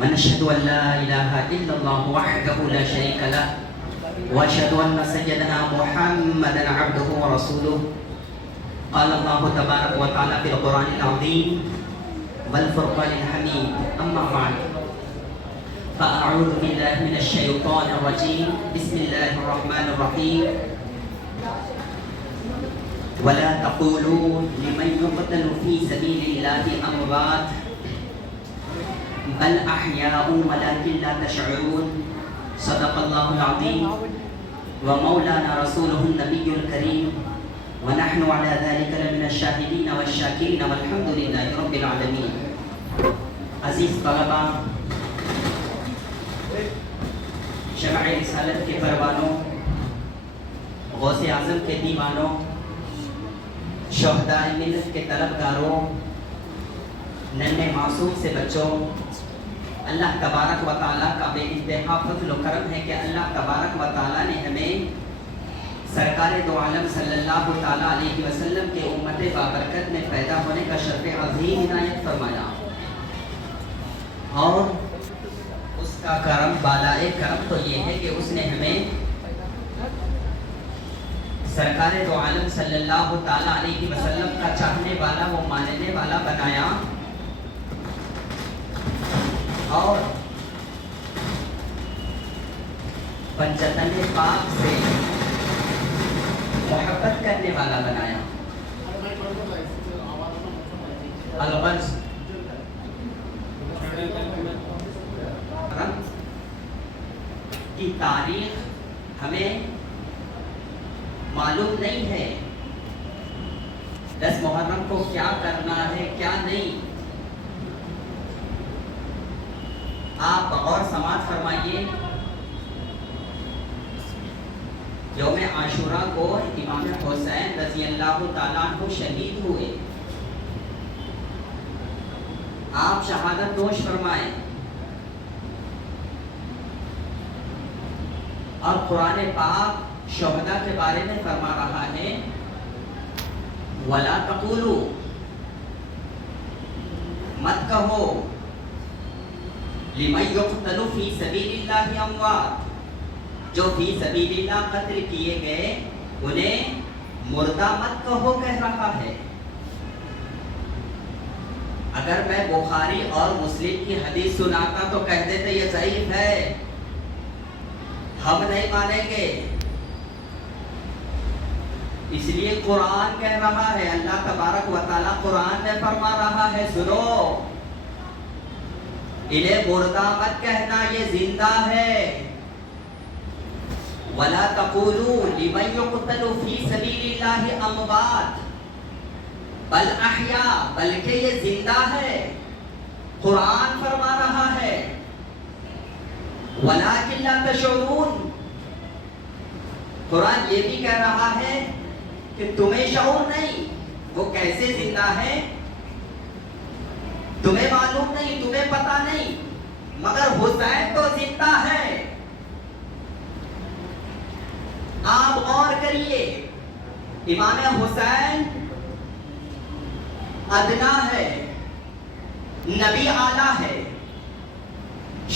ونشهد أن لا إله إلا الله وحده لا شريك له وأشهد أن سيدنا محمدا عبده ورسوله قال الله تبارك وتعالى في القرآن العظيم والفرقان الحميد أما بعد فأعوذ بالله من الشيطان الرجيم بسم الله الرحمن الرحيم ولا تقولوا لمن يقتل في سبيل الله أموات بل أحياء ولكن لا تشعرون صدق الله العظيم ومولانا رسوله النبي الكريم ونحن على ذلك لمن الشاهدين والشاكرين والحمد لله رب العالمين. عزیز طلباء، شمع رسالت کے پروانوں، غوث اعظم کے دیوانوں، شہداء ملت کے طلبگاروں، ننھے معصوم سے بچوں، اللہ تبارک و تعالیٰ کا بے انتہا فضل و کرم ہے کہ اللہ تبارک و تعالیٰ نے ہمیں سرکار دو عالم صلی اللہ تعالیٰ علیہ وسلم کے امت بابرکت میں پیدا ہونے کا شرف عظیم عنایت فرمایا، اور اس کا کرم، بالائے کرم تو یہ ہے کہ اس نے ہمیں سرکار دو عالم صلی اللہ تعالیٰ علیہ وسلم کا چاہنے والا، وہ ماننے والا بنایا، اور پنجتن پاک سے محبت کرنے والا بنایا۔ الغرض کی تاریخ ہمیں معلوم نہیں ہے، 10 محرم کو کیا کرنا ہے کیا نہیں۔ آپ بغور سماعت فرمائیے، یوم عاشوراء کو امام حسین رضی اللہ تعالیٰ عنہ شہید ہوئے، آپ شہادت نوش فرمائیں، اور قرآن پاک شہداء کے بارے میں فرما رہا ہے وَلَا تَقُولُوا، مت کہو لِمَن يُقْتَلُ فِي سَبِيلِ اللَّهِ أَمْوَاتٌ، جو فی سبیل اللہ قتل کیے گئے انہیں مردہ مت کہو کہہ رہا ہے۔ اگر میں بخاری اور مسلم کی حدیث سناتا تو کہہ دیتے یہ ضعیف ہے، ہم نہیں مانیں گے۔ اس لیے قرآن کہہ رہا ہے، اللہ تبارک و تعالیٰ قرآن میں فرما رہا ہے، سنو انہیں مردہ مت کہنا، یہ زندہ ہے۔ وَلَا تَقُولُوا لِمَن يُقْتَلُ فِي سَبِيلِ اللَّهِ أَمْوَاتٌ بَلْ أَحْيَاءٌ، بلکہ یہ زندہ ہے۔ قرآن فرما رہا ہے وَلَٰكِن لَا تَشْعُرُونَ، قرآن یہ بھی کہہ رہا ہے کہ تمہیں شعور نہیں، وہ کیسے زندہ ہے تمہیں معلوم نہیں، تمہیں پتا نہیں، مگر حسین تو زندہ ہے۔ آپ غور کریے، امام حسین ادنا ہے، نبی اعلیٰ ہے،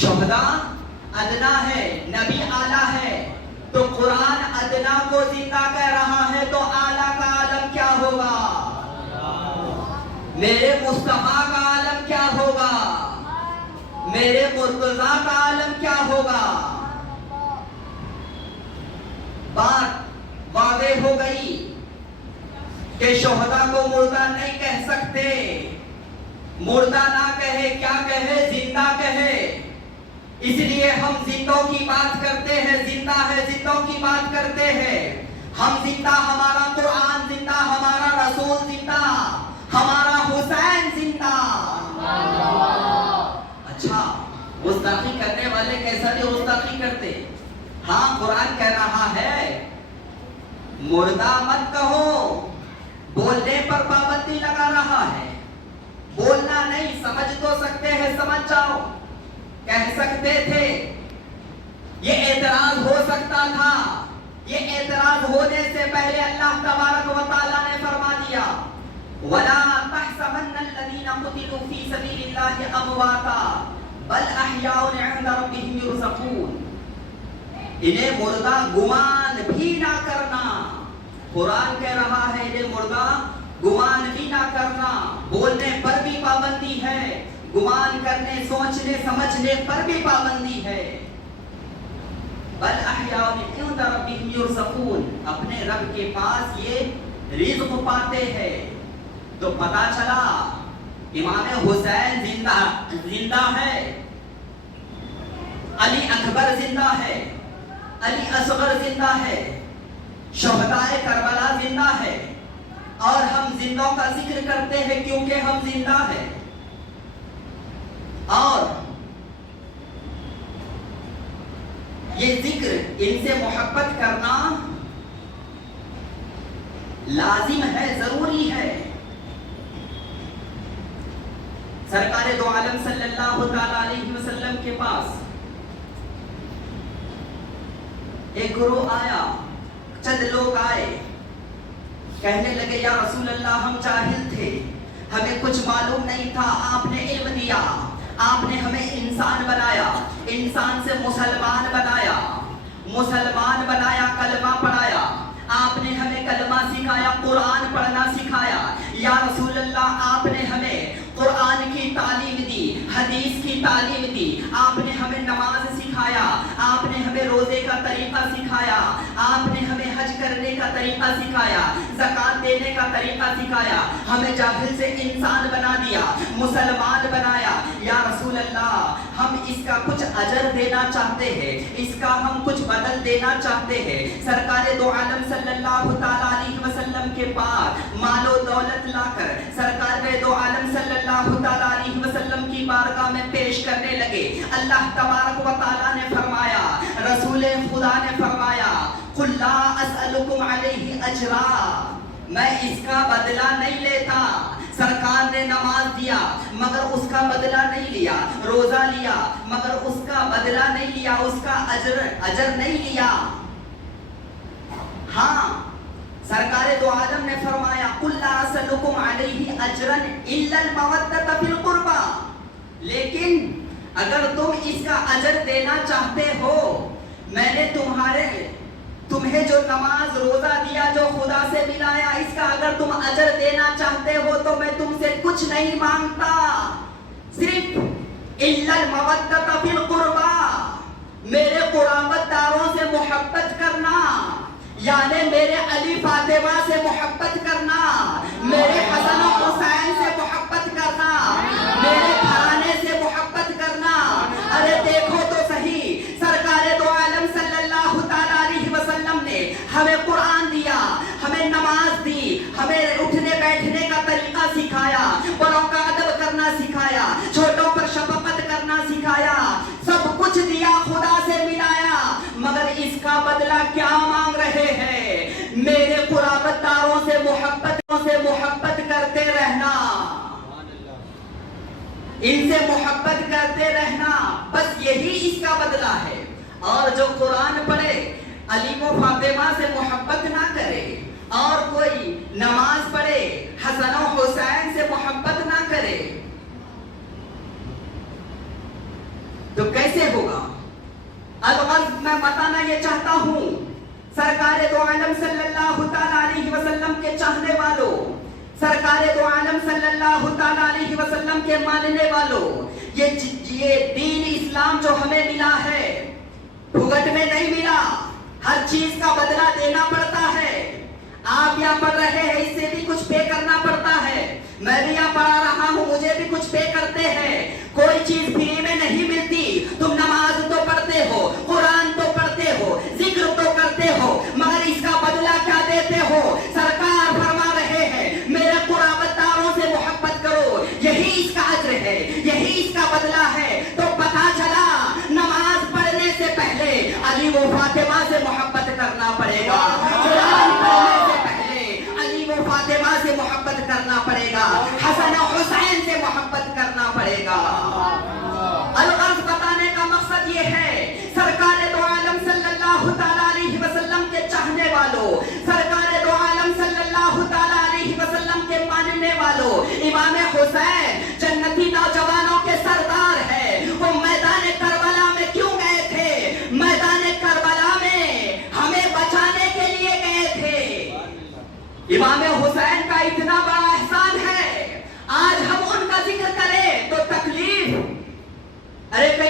شہداء ادنا ہے، نبی اعلیٰ ہے، تو قرآن ادنا کو زندہ کہہ رہا ہے تو اعلیٰ کا عالم کیا ہوگا؟ میرے مصطفیٰ کا عالم کیا ہوگا؟ میرے مرتضیٰ کا عالم کیا ہوگا؟ بات واضح ہو گئی کہ شہداء کو مردہ نہیں کہہ سکتے، مردہ نہ کہے، کیا کہے؟ زندہ کہے۔ اس لیے ہم زندوں کی بات کرتے ہیں، زندہ ہے، زندوں کی بات کرتے ہیں۔ ہم زندہ، ہمارا قرآن زندہ، ہمارا رسول زندہ، ہمارا حسین زندہ۔ اچھا، گستاخی کرنے والے کیسا نہیں گستاخی کرتے؟ ہاں، قرآن کہہ رہا ہے مردہ مت کہو، بولنے پر پابندی لگا رہا ہے، بولنا نہیں، سمجھ تو سکتے ہیں، سمجھ جاؤ، کہہ سکتے تھے، یہ اعتراض ہو سکتا تھا، یہ اعتراض ہونے سے پہلے اللہ تبارک و تعالیٰ نے فرما دیا وَلَا تَحْسَبَنَّ الَّذِينَ قُتِلُوا فِي سَبِيلِ اللَّهِ أَمْوَاتًا بل احیاء عند ربهم یرزقون. انہیں مردہ گمان بھی نہ کرنا. قرآن کہہ رہا ہے انہیں مردہ گمان بھی نہ کرنا. بولنے پر بھی پابندی ہے, گمان کرنے سوچنے سمجھنے پر بھی پابندی ہے. بل احیاء عند ربهم یرزقون, اپنے رب کے پاس یہ رزق پاتے ہیں. تو پتا چلا امام حسین زندہ ہے, علی اکبر زندہ ہے, علی اصغر زندہ ہے, شہداء کربلا زندہ ہے, اور ہم زندوں کا ذکر کرتے ہیں کیونکہ ہم زندہ ہیں. اور یہ ذکر ان سے محبت کرنا لازم ہے, ضروری ہے. سرکار دو عالم صلی اللہ تعالی علیہ وسلم کے پاس ایک گروہ آیا, چند لوگ آئے, کہنے لگے یا رسول اللہ ہم جاہل تھے, ہمیں کچھ معلوم نہیں تھا, آپ نے علم دیا, آپ نے ہمیں انسان بنایا, انسان سے مسلمان بنایا, مسلمان بنایا, کلمہ پڑھایا, آپ نے ہمیں کلمہ سکھایا, قرآن پڑھنا سکھایا. یا رسول اللہ آپ نے ہمیں قرآن کی تعلیم دی, حدیث کی تعلیم دی, آپ نے ہمیں نماز سکھایا, آپ نے ہمیں روزے کا طریقہ سکھایا, آپ نے ہمیں حج کرنے کا طریقہ سکھایا, زکوٰۃ دینے کا طریقہ سکھایا, ہمیں جاہل سے انسان بنا دیا, مسلمان بنایا. یا رسول اللہ ہم اس کا کچھ اجر دینا چاہتے ہیں, اس کا ہم کچھ بدل دینا چاہتے ہیں. سرکار دو عالم صلی اللہ تعالی علیہ وسلم کے پاس مال و دولت لا کر سرکار دو عالم صلی اللہ تعالی علیہ وسلم کی بارگاہ میں پیش کرنے لگے. اللہ تبارک و تعالی نے فرمایا, رسول خدا نے فرمایا, قل لا اسألکم علیہ اجرا, میں اس کا بدلہ نہیں لیتا. سرکار نے نماز دیا مگر اس کا بدلہ نہیں لیا, روزہ لیا مگر اس کا بدلہ نہیں لیا, اس کا اجر نہیں لیا. ہاں سرکار دو عالم نے فرمایا قل لا اسألکم علیہ اجرا الا المودۃ فی القربى, لیکن اگر تم اس کا اجر دینا چاہتے ہو, میں نے تمہیں جو نماز روزہ دیا, جو خدا سے ملایا, اس کا اگر تم اجر دینا چاہتے ہو تو میں تم سے کچھ نہیں مانگتا, صرف الا المودۃ فی القربى, میرے قرابت داروں سے محبت کرنا, یعنی میرے علی فاطمہ سے محبت کرنا, میرے حسن و حسین سے محبت کرنا, میرے گھرانے سے محبت کرنا. ارے دیکھو تو صحیح, سرکار دو عالم صلی اللہ تعالی علیہ وسلم نے ہمیں قرآن دیا, ہمیں نماز دی, ہمیں اٹھنے بیٹھنے کا طریقہ سکھایا, بڑوں کا ادب کرنا سکھایا, چھوٹوں پر شفقت کرنا سکھایا, سب کچھ دیا, خدا سے ملایا, مگر اس کا بدلہ کیا مانگ رہے ہیں؟ میرے قرابت داروں سے محبت کرتے رہنا, ان سے محبت کرتے رہنا, بس یہی اس کا بدلہ ہے. اور جو قرآن پڑھے, علی و فاطمہ سے محبت نہ کرے, اور کوئی نماز پڑھے, حسن و حسین سے محبت نہ کرے, تو کیسے ہوگا؟ الغرض میں بتانا یہ چاہتا ہوں, سرکار دو عالم صلی اللہ تعالی علیہ وسلم کے چاہنے والوں, سرکار دو عالم صلی اللہ تعالی علیہ وسلم کے ماننے والوں, یہ دین اسلام جو ہمیں ملا ہے بھگت میں نہیں ملا, ہر چیز کا بدلہ دینا پڑتا ہے. آپ یہاں پڑھ رہے ہیں, اس سے بھی کچھ پے کرنا پڑتا ہے, میں بھی یہاں پڑھا رہا ہوں, مجھے بھی کچھ پے کرتے ہیں. کوئی چیز فری میں نہیں ملتی. تم نماز تو پڑھتے ہو, قرآن تو پڑھتے ہو, ذکر تو کرتے ہو, مگر اس کا بدلہ کیا دیتے ہو؟ سرکار فرما رہے ہیں میرے قرابت داروں سے محبت کرو, یہی اس کا اجر ہے, یہی اس کا بدلہ ہے. تو پتا چلا نماز پڑھنے سے پہلے علی و فاطمہ سے محبت کرنا پڑے گا, قرآن پڑھنے سے پہلے علی و فاطمہ سے محبت کرنا پڑے گا, حسن و حسین سے محبت کرنا پڑے گا. الغرض بتانے کا مقصد یہ ہے, سرکار دو عالم صلی اللہ تعالی علیہ وسلم کے چاہنے والوں, سرکار دو عالم صلی اللہ تعالی علیہ وسلم کے ماننے والوں, امام حسین جنتی نوجوانوں کے سردار ہے, وہ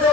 2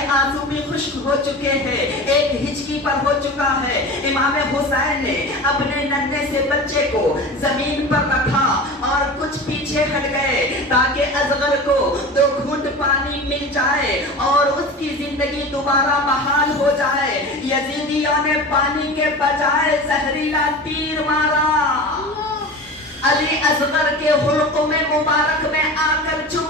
کے آنسو بھی خشک ہو چکے ہیں، ایک ہچکی پر ہو چکا ہے۔ امام حسین نے اپنے ننھے سے بچے کو زمین پر رکھا اور کچھ پیچھے ہٹ گئے تاکہ اصغر کو 2 گھونٹ پانی مل جائے اور اس کی زندگی دوبارہ بحال ہو جائے۔ یزیدیوں نے پانی کے بجائے زہریلا تیر مارا، علی اصغر کے حلق میں مبارک میں آ کر چپ